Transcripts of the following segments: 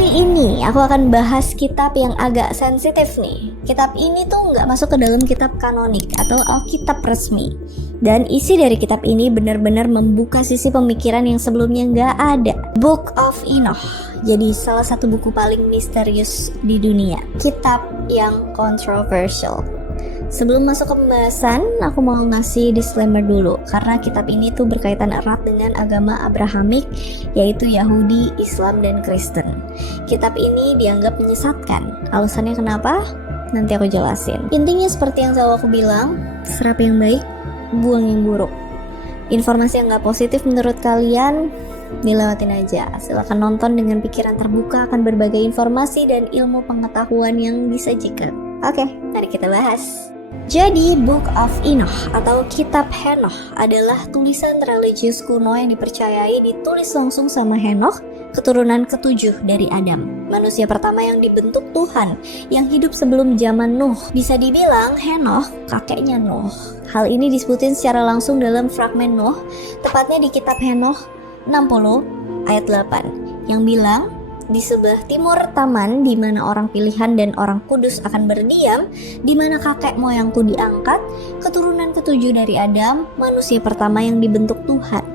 Kali ini aku akan bahas kitab yang agak sensitif nih. Kitab ini tuh nggak masuk ke dalam kitab kanonik atau Alkitab resmi. Dan isi dari kitab ini benar-benar membuka sisi pemikiran yang sebelumnya nggak ada. Book of Enoch. Jadi salah satu buku paling misterius di dunia. Kitab yang kontroversial. Sebelum masuk ke pembahasan, aku mau ngasih disclaimer dulu karena kitab ini tuh berkaitan erat dengan agama Abrahamik, yaitu Yahudi, Islam, dan Kristen. Kitab ini dianggap menyesatkan. Alasannya kenapa? Nanti aku jelasin. Intinya seperti yang selalu aku bilang, serap yang baik, buang yang buruk. Informasi yang gak positif menurut kalian, dilewatin aja. Silakan nonton dengan pikiran terbuka akan berbagai informasi dan ilmu pengetahuan yang disajikan. Oke, mari kita bahas. Jadi, Book of Enoch atau Kitab Henoch adalah tulisan religius kuno yang dipercayai ditulis langsung sama Henoch, keturunan ketujuh dari Adam, manusia pertama yang dibentuk Tuhan, yang hidup sebelum zaman Nuh. Bisa dibilang Henoch kakeknya Nuh. Hal ini disebutin secara langsung dalam fragmen Nuh, tepatnya di Kitab Henoch 60 ayat 8, yang bilang, di sebelah timur taman di mana orang pilihan dan orang kudus akan berdiam, di mana kakek moyangku diangkat, keturunan ketujuh dari Adam, manusia pertama yang dibentuk Tuhan.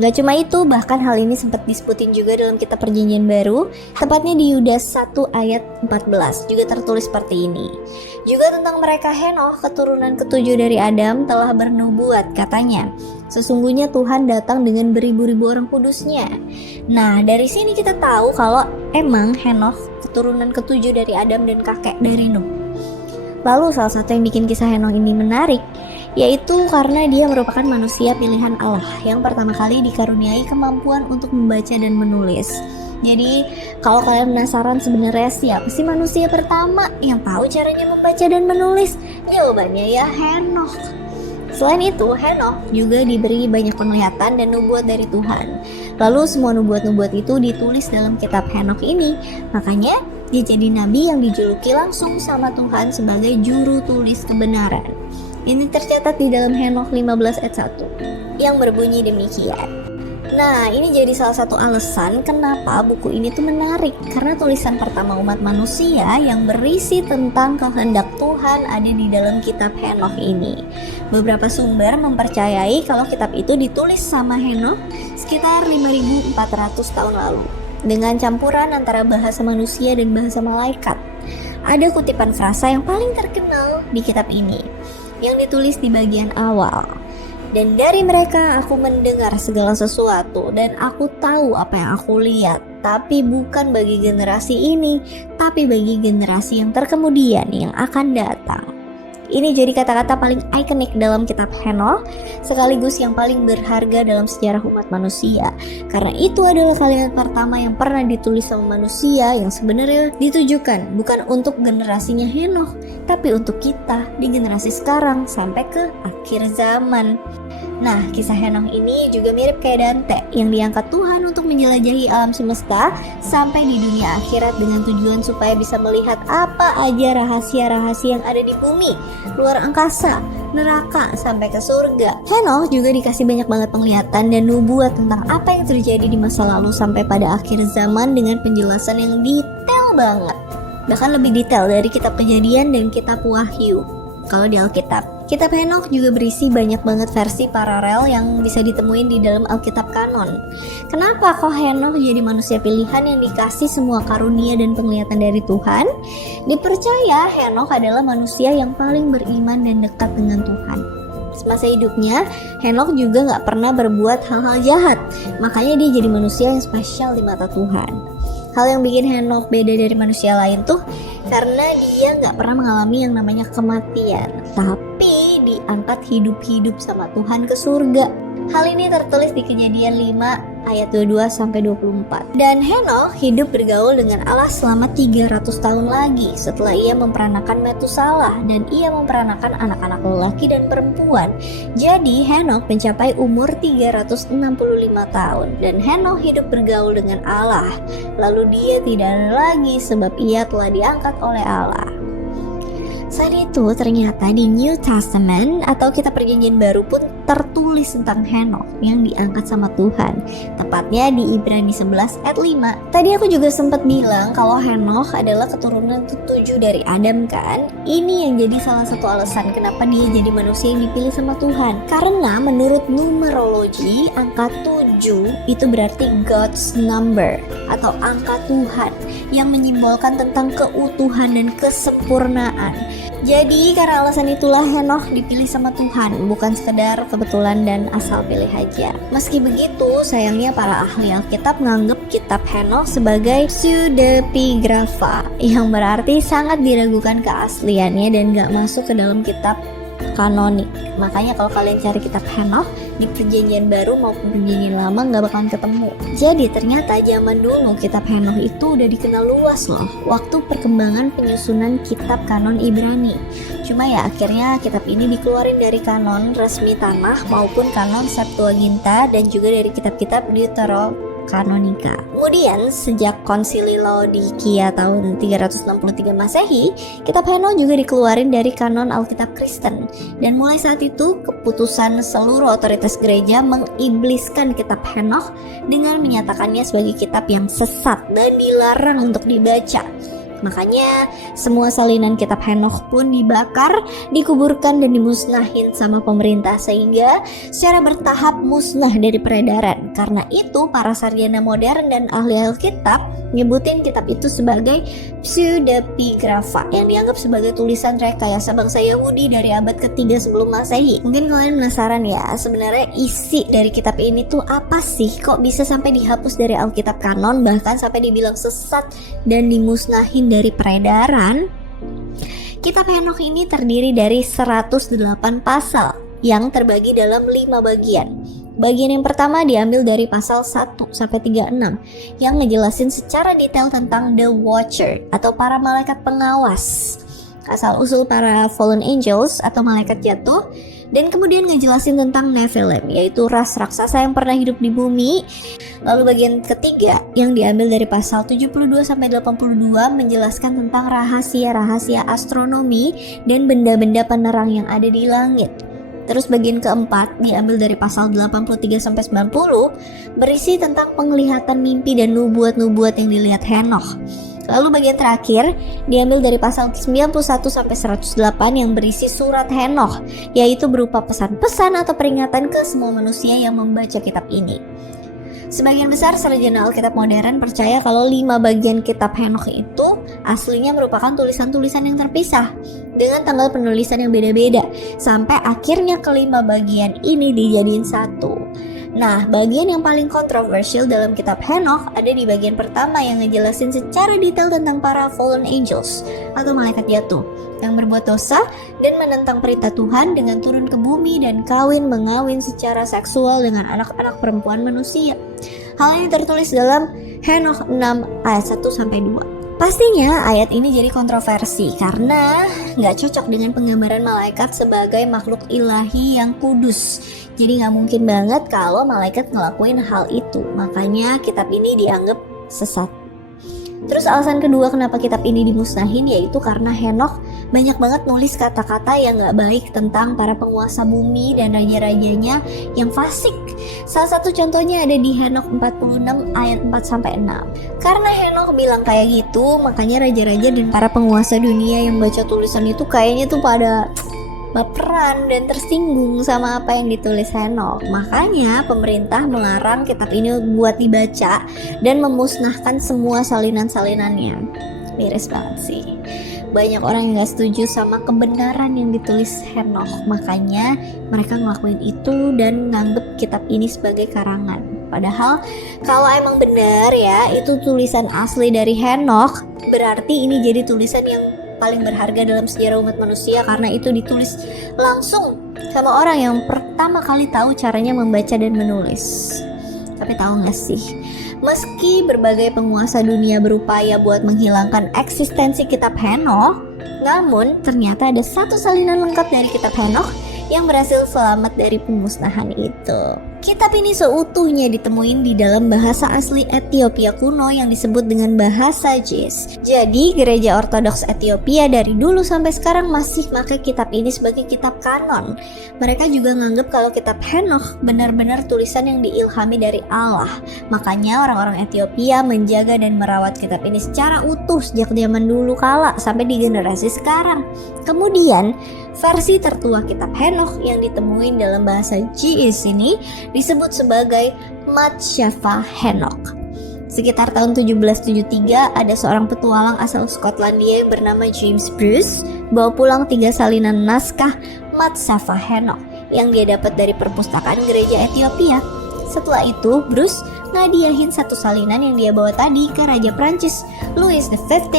Gak cuma itu, bahkan hal ini sempat disebutin juga dalam kitab Perjanjian Baru, tepatnya di Yudas 1 ayat 14, juga tertulis seperti ini. Juga tentang mereka Henoch, keturunan ketujuh dari Adam, telah bernubuat, katanya, sesungguhnya Tuhan datang dengan beribu-ribu orang kudusnya. Nah, dari sini kita tahu kalau emang Henoch keturunan ketujuh dari Adam dan kakek dari Nuh. Lalu salah satu yang bikin kisah Henoch ini menarik, yaitu karena dia merupakan manusia pilihan Allah yang pertama kali dikaruniai kemampuan untuk membaca dan menulis. Jadi kalau kalian penasaran sebenarnya siapa sih manusia pertama yang tahu caranya membaca dan menulis? Jawabannya ya Henoch. Selain itu, Henoch juga diberi banyak penglihatan dan nubuat dari Tuhan. Lalu semua nubuat-nubuat itu ditulis dalam kitab Henoch ini. Makanya dia jadi nabi yang dijuluki langsung sama Tuhan sebagai juru tulis kebenaran. Ini tercatat di dalam Henoch 15 ayat 1 yang berbunyi demikian. Nah, ini jadi salah satu alasan kenapa buku ini tuh menarik, karena tulisan pertama umat manusia yang berisi tentang kehendak Tuhan ada di dalam kitab Henoch ini. Beberapa sumber mempercayai kalau kitab itu ditulis sama Henoch sekitar 5.400 tahun lalu dengan campuran antara bahasa manusia dan bahasa malaikat. Ada kutipan frasa yang paling terkenal di kitab ini yang ditulis di bagian awal. Dan dari mereka aku mendengar segala sesuatu dan aku tahu apa yang aku lihat, tapi bukan bagi generasi ini, tapi bagi generasi yang terkemudian yang akan datang. Ini jadi kata-kata paling ikonik dalam kitab Henoch, sekaligus yang paling berharga dalam sejarah umat manusia. Karena itu adalah kalimat pertama yang pernah ditulis sama manusia yang sebenarnya ditujukan bukan untuk generasinya Henoch, tapi untuk kita di generasi sekarang sampai ke akhir zaman. Nah, kisah Henoch ini juga mirip kayak Dante yang diangkat Tuhan untuk menjelajahi alam semesta sampai di dunia akhirat dengan tujuan supaya bisa melihat apa aja rahasia-rahasia yang ada di bumi, luar angkasa, neraka, sampai ke surga. Henoch juga dikasih banyak banget penglihatan dan nubuat tentang apa yang terjadi di masa lalu sampai pada akhir zaman dengan penjelasan yang detail banget. Bahkan lebih detail dari kitab Kejadian dan kitab Wahyu. Kalau di Alkitab, kitab Henoch juga berisi banyak banget versi paralel yang bisa ditemuin di dalam Alkitab kanon. Kenapa kok Henoch jadi manusia pilihan yang dikasih semua karunia dan penglihatan dari Tuhan? Dipercaya Henoch adalah manusia yang paling beriman dan dekat dengan Tuhan. Semasa hidupnya, Henoch juga gak pernah berbuat hal-hal jahat. Makanya dia jadi manusia yang spesial di mata Tuhan. Hal yang bikin Henoch beda dari manusia lain tuh karena dia gak pernah mengalami yang namanya kematian, tapi diangkat hidup-hidup sama Tuhan ke surga. Hal ini tertulis di Kejadian 5 ayat 22-24. Dan Henoch hidup bergaul dengan Allah selama 300 tahun lagi setelah ia memperanakan Metusalah dan ia memperanakan anak-anak lelaki dan perempuan. Jadi Henoch mencapai umur 365 tahun dan Henoch hidup bergaul dengan Allah. Lalu dia tidak ada lagi sebab ia telah diangkat oleh Allah. Selain itu, ternyata di New Testament atau kitab perjanjian baru pun tertulis tentang Henokh yang diangkat sama Tuhan. Tepatnya di Ibrani 11 ayat 5. Tadi aku juga sempat bilang kalau Henokh adalah keturunan ke-7 dari Adam kan? Ini yang jadi salah satu alasan kenapa dia jadi manusia yang dipilih sama Tuhan. Karena menurut numerologi, angka 7 itu berarti God's number atau angka Tuhan yang menyimbolkan tentang keutuhan dan kesempurnaan. Jadi karena alasan itulah Henokh dipilih sama Tuhan, bukan sekedar kebetulan dan asal pilih aja. Meski begitu, sayangnya para ahli Alkitab menganggap kitab Henokh sebagai pseudepigrapha, yang berarti sangat diragukan keasliannya dan gak masuk ke dalam kitab kanonik. Makanya kalau kalian cari kitab Henokh di perjanjian baru maupun perjanjian lama gak bakalan ketemu. Jadi ternyata zaman dulu kitab Henokh itu udah dikenal luas loh waktu perkembangan penyusunan kitab kanon Ibrani. Cuma ya akhirnya kitab ini dikeluarin dari kanon resmi Tanakh maupun kanon Septuaginta dan juga dari kitab-kitab Deuterokanonika. Kemudian sejak konsili Laodikia tahun 363 Masehi, kitab Henokh juga dikeluarin dari kanon Alkitab Kristen. Dan mulai saat itu keputusan seluruh otoritas gereja mengibliskan kitab Henokh dengan menyatakannya sebagai kitab yang sesat dan dilarang untuk dibaca. Makanya semua salinan kitab Henokh pun dibakar, dikuburkan dan dimusnahin sama pemerintah sehingga secara bertahap musnah dari peredaran. Karena itu para sarjana modern dan ahli Alkitab nyebutin kitab itu sebagai pseudepigrapha yang dianggap sebagai tulisan rekayasa bangsa Yahudi dari abad ketiga sebelum Masehi. Mungkin kalian penasaran ya, sebenarnya isi dari kitab ini tuh apa sih? Kok bisa sampai dihapus dari Alkitab kanon, bahkan sampai dibilang sesat dan dimusnahin dari peredaran? Kitab Henokh ini terdiri dari 108 pasal yang terbagi dalam 5 bagian. Bagian yang pertama diambil dari pasal 1-36 yang ngejelasin secara detail tentang The Watcher atau para malaikat pengawas, asal-usul para fallen angels atau malaikat jatuh, dan kemudian ngejelasin tentang Nephilim, yaitu ras raksasa yang pernah hidup di bumi. Lalu bagian ketiga yang diambil dari pasal 72-82 menjelaskan tentang rahasia-rahasia astronomi dan benda-benda penerang yang ada di langit. Terus bagian keempat diambil dari pasal 83-90 berisi tentang penglihatan mimpi dan nubuat-nubuat yang dilihat Henokh. Lalu bagian terakhir diambil dari pasal 91-108 yang berisi surat Henokh, yaitu berupa pesan-pesan atau peringatan ke semua manusia yang membaca kitab ini. Sebagian besar sarjana Alkitab modern percaya kalau 5 bagian kitab Henokh itu aslinya merupakan tulisan-tulisan yang terpisah dengan tanggal penulisan yang beda-beda, sampai akhirnya kelima bagian ini dijadiin satu. Nah, bagian yang paling kontroversial dalam kitab Henokh ada di bagian pertama yang ngejelasin secara detail tentang para fallen angels atau malaikat jatuh yang berbuat dosa dan menentang perintah Tuhan dengan turun ke bumi dan kawin-mengawin secara seksual dengan anak-anak perempuan manusia. Hal ini tertulis dalam Henokh 6 ayat 1-2. Pastinya ayat ini jadi kontroversi karena nggak cocok dengan penggambaran malaikat sebagai makhluk ilahi yang kudus. Jadi nggak mungkin banget kalau malaikat ngelakuin hal itu. Makanya kitab ini dianggap sesat. Terus alasan kedua kenapa kitab ini dimusnahin yaitu karena Henokh banyak banget nulis kata-kata yang gak baik tentang para penguasa bumi dan raja-rajanya yang fasik. Salah satu contohnya ada di Henokh 46 ayat 4-6. Karena Henokh bilang kayak gitu, makanya raja-raja dan para penguasa dunia yang baca tulisan itu kayaknya tuh pada baperan dan tersinggung sama apa yang ditulis Henokh. Makanya pemerintah melarang kitab ini buat dibaca dan memusnahkan semua salinan-salinannya. Miris banget sih. Banyak orang yang gak setuju sama kebenaran yang ditulis Henokh, makanya mereka ngelakuin itu dan nganggep kitab ini sebagai karangan. Padahal kalau emang benar ya itu tulisan asli dari Henokh, berarti ini jadi tulisan yang paling berharga dalam sejarah umat manusia karena itu ditulis langsung sama orang yang pertama kali tahu caranya membaca dan menulis. Tapi tahu gak sih, meski berbagai penguasa dunia berupaya buat menghilangkan eksistensi kitab Henokh, namun ternyata ada satu salinan lengkap dari kitab Henokh yang berhasil selamat dari pemusnahan itu. Kitab ini seutuhnya ditemuin di dalam bahasa asli Ethiopia kuno yang disebut dengan bahasa Ge'ez. Jadi gereja ortodoks Ethiopia dari dulu sampai sekarang masih pakai kitab ini sebagai kitab kanon. Mereka juga nganggap kalau kitab Henokh benar-benar tulisan yang diilhami dari Allah. Makanya orang-orang Ethiopia menjaga dan merawat kitab ini secara utuh sejak zaman dulu kala sampai di generasi sekarang. Kemudian versi tertua kitab Henokh yang ditemuin dalam bahasa Ge'ez ini disebut sebagai Matsyafa Henokh. Sekitar tahun 1773 ada seorang petualang asal Skotlandia bernama James Bruce bawa pulang 3 salinan naskah Matsyafa Henokh yang dia dapat dari perpustakaan gereja Ethiopia. Setelah itu Bruce ngadiahin 1 salinan yang dia bawa tadi ke Raja Prancis Louis XV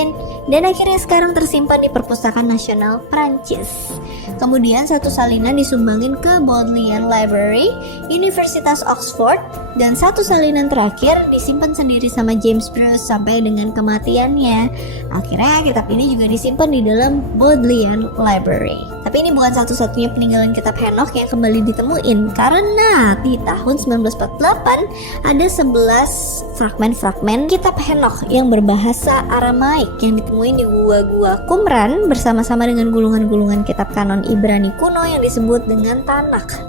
dan akhirnya sekarang tersimpan di Perpustakaan Nasional Prancis. Kemudian 1 salinan disumbangin ke Bodleian Library, Universitas Oxford, dan 1 salinan terakhir disimpan sendiri sama James Bruce sampai dengan kematiannya. Akhirnya kitab ini juga disimpan di dalam Bodleian Library. Tapi ini bukan satu-satunya peninggalan kitab Henokh yang kembali ditemuin, karena di tahun 1948 ada 11 fragmen-fragmen kitab Henokh yang berbahasa Aramaik yang ditemuin di gua-gua Qumran bersama-sama dengan gulungan-gulungan kitab kanon Ibrani kuno yang disebut dengan Tanakh.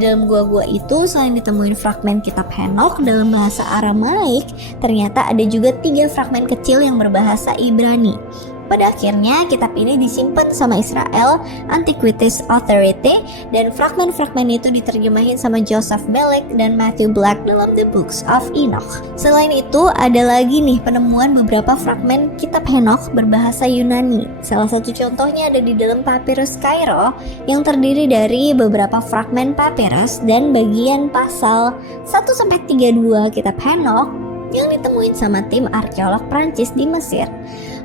Dalam gua-gua itu selain ditemuin fragmen kitab Henokh dalam bahasa Aramaik, ternyata ada juga 3 fragmen kecil yang berbahasa Ibrani. Pada akhirnya kitab ini disimpan sama Israel Antiquities Authority dan fragmen-fragmen itu diterjemahin sama Joseph Belek dan Matthew Black dalam The Books of Enoch. Selain itu ada lagi nih penemuan beberapa fragmen kitab Henokh berbahasa Yunani. Salah satu contohnya ada di dalam papirus Kairo yang terdiri dari beberapa fragmen papirus dan bagian pasal 1-32 kitab Henokh yang ditemuin sama tim arkeolog Prancis di Mesir.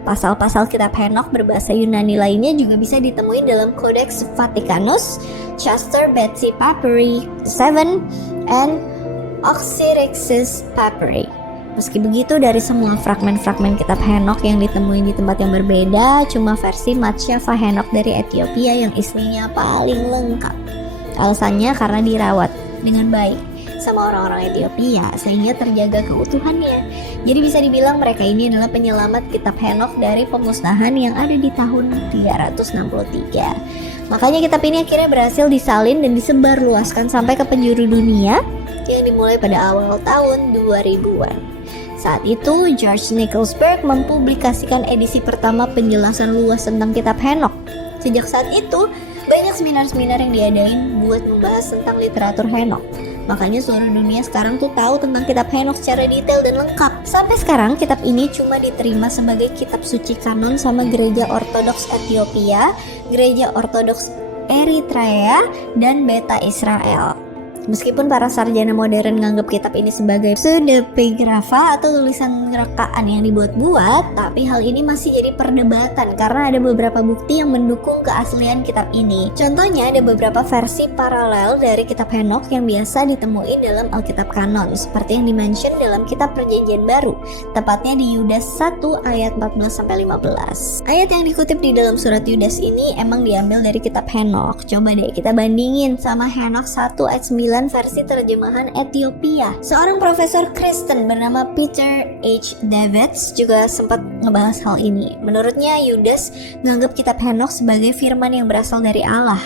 Pasal-pasal kitab Henokh berbahasa Yunani lainnya juga bisa ditemuin dalam Codex Vaticanus, Chester Beatty Papyri 7, and Oxyrhynchus Papyri. Meski begitu, dari semua fragmen-fragmen kitab Henokh yang ditemuin di tempat yang berbeda, cuma versi Matsyafa Henokh dari Ethiopia yang isinya paling lengkap. Alasannya karena dirawat dengan baik sama orang-orang Ethiopia sehingga terjaga keutuhannya. Jadi bisa dibilang mereka ini adalah penyelamat kitab Henokh dari pemusnahan yang ada di tahun 363. Makanya kitab ini akhirnya berhasil disalin dan disebar luaskan sampai ke penjuru dunia yang dimulai pada awal tahun 2000-an. Saat itu George Nicholsberg mempublikasikan edisi pertama penjelasan luas tentang kitab Henokh. Sejak saat itu banyak seminar-seminar yang diadain buat membahas tentang literatur Henokh. Makanya seluruh dunia sekarang tuh tahu tentang kitab Henokh secara detail dan lengkap. Sampai sekarang kitab ini cuma diterima sebagai kitab suci kanon sama gereja ortodoks Ethiopia, gereja ortodoks Eritrea, dan Beta Israel. Meskipun para sarjana modern nganggap kitab ini sebagai pseudepigrafa atau tulisan rekaan yang dibuat-buat, tapi hal ini masih jadi perdebatan karena ada beberapa bukti yang mendukung keaslian kitab ini. Contohnya ada beberapa versi paralel dari kitab Henokh yang biasa ditemuin dalam Alkitab kanon, seperti yang dimention dalam kitab Perjanjian Baru, tepatnya di Yudas 1 ayat 14-15. Ayat yang dikutip di dalam surat Yudas ini emang diambil dari kitab Henokh. Coba deh kita bandingin sama Henokh 1 ayat 9 versi terjemahan Ethiopia. Seorang profesor Kristen bernama Peter H. Davids juga sempat ngebahas hal ini. Menurutnya Yudas menganggap kitab Henokh sebagai firman yang berasal dari Allah.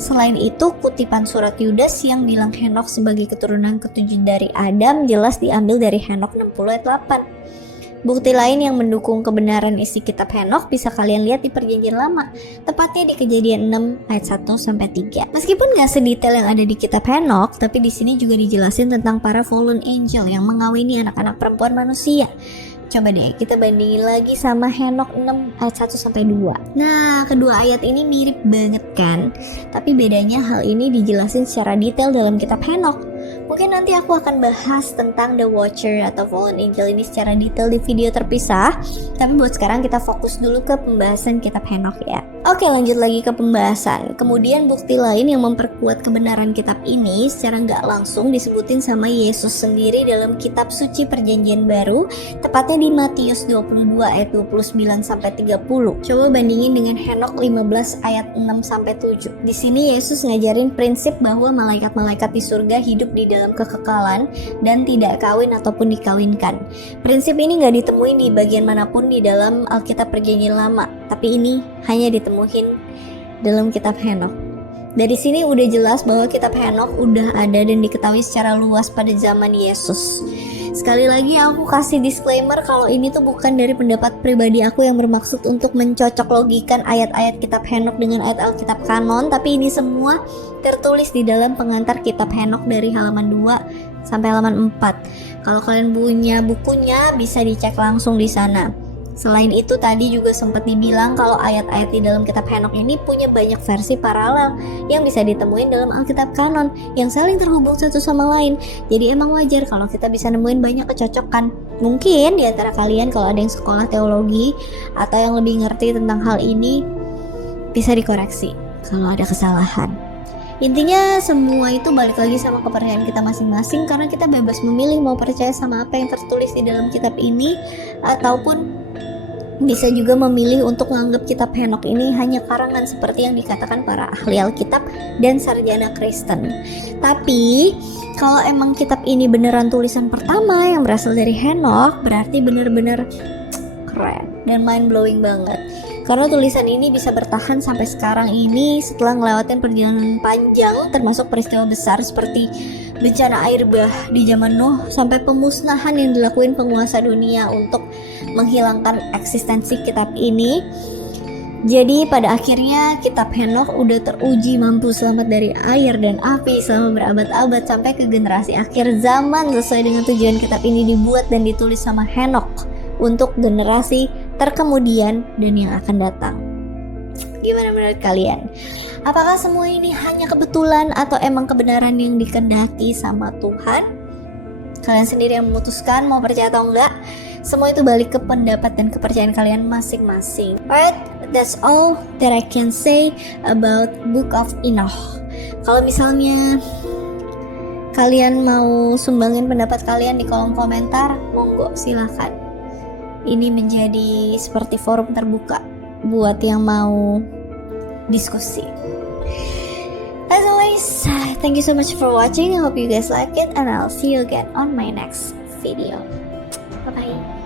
Selain itu, kutipan surat Yudas yang bilang Henokh sebagai keturunan ketujuh dari Adam jelas diambil dari Henokh 60 ayat 8. Bukti lain yang mendukung kebenaran isi kitab Henokh bisa kalian lihat di Perjanjian Lama, tepatnya di Kejadian 6 ayat 1-3. Meskipun gak sedetail yang ada di kitab Henokh, tapi di sini juga dijelasin tentang para fallen angel yang mengawini anak-anak perempuan manusia. Coba deh kita bandingin lagi sama Henokh 6 ayat 1-2. Nah, kedua ayat ini mirip banget kan? Tapi bedanya hal ini dijelasin secara detail dalam kitab Henokh. Mungkin nanti aku akan bahas tentang The Watcher atau Fallen Angel ini secara detail di video terpisah. Tapi buat sekarang kita fokus dulu ke pembahasan kitab Henokh ya. Oke, lanjut lagi ke pembahasan. Kemudian bukti lain yang memperkuat kebenaran kitab ini secara nggak langsung disebutin sama Yesus sendiri dalam kitab suci Perjanjian Baru, tepatnya di Matius 22 ayat 29 sampai 30. Coba bandingin dengan Henokh 15 ayat 6 sampai 7. Di sini Yesus ngajarin prinsip bahwa malaikat-malaikat di surga hidup di dalam kekekalan dan tidak kawin ataupun dikawinkan. Prinsip ini nggak ditemuin di bagian manapun di dalam Alkitab Perjanjian Lama, tapi ini hanya ditemuin dalam kitab Henokh. Dari sini udah jelas bahwa kitab Henokh udah ada dan diketahui secara luas pada zaman Yesus. Sekali lagi aku kasih disclaimer kalau ini tuh bukan dari pendapat pribadi aku yang bermaksud untuk mencocok logikan ayat-ayat kitab Henokh dengan ayat Alkitab kanon, tapi ini semua tertulis di dalam pengantar kitab Henokh dari halaman 2 sampai halaman 4. Kalau kalian punya bukunya bisa dicek langsung di sana. Selain itu tadi juga sempat dibilang kalau ayat-ayat di dalam kitab Henokh ini punya banyak versi paralel yang bisa ditemuin dalam Alkitab kanon yang saling terhubung satu sama lain. Jadi emang wajar kalau kita bisa nemuin banyak kecocokan. Mungkin di antara kalian kalau ada yang sekolah teologi atau yang lebih ngerti tentang hal ini bisa dikoreksi kalau ada kesalahan. Intinya semua itu balik lagi sama kepercayaan kita masing-masing, karena kita bebas memilih mau percaya sama apa yang tertulis di dalam kitab ini ataupun bisa juga memilih untuk menganggap kitab Henokh ini hanya karangan seperti yang dikatakan para ahli Alkitab dan sarjana Kristen. Tapi kalau emang kitab ini beneran tulisan pertama yang berasal dari Henokh, berarti bener-bener keren dan mind blowing banget. Karena tulisan ini bisa bertahan sampai sekarang ini setelah ngelewatin perjalanan panjang, termasuk peristiwa besar seperti bencana air bah di zaman Nuh sampai pemusnahan yang dilakuin penguasa dunia untuk menghilangkan eksistensi kitab ini. Jadi pada akhirnya kitab Henokh udah teruji mampu selamat dari air dan api selama berabad-abad sampai ke generasi akhir zaman sesuai dengan tujuan kitab ini dibuat dan ditulis sama Henokh untuk generasi terkemudian dan yang akan datang. Gimana menurut kalian? Apakah semua ini hanya kebetulan atau emang kebenaran yang dikehendaki sama Tuhan? Kalian sendiri yang memutuskan mau percaya atau enggak. Semua itu balik ke pendapat dan kepercayaan kalian masing-masing. Alright, that's all that I can say about Book of Enoch. Kalau misalnya kalian mau sumbangin pendapat kalian di kolom komentar, monggo silahkan. Ini menjadi seperti forum terbuka buat yang mau diskusi. As always, thank you so much for watching. I hope you guys like it and I'll see you again on my next video. Bye bye.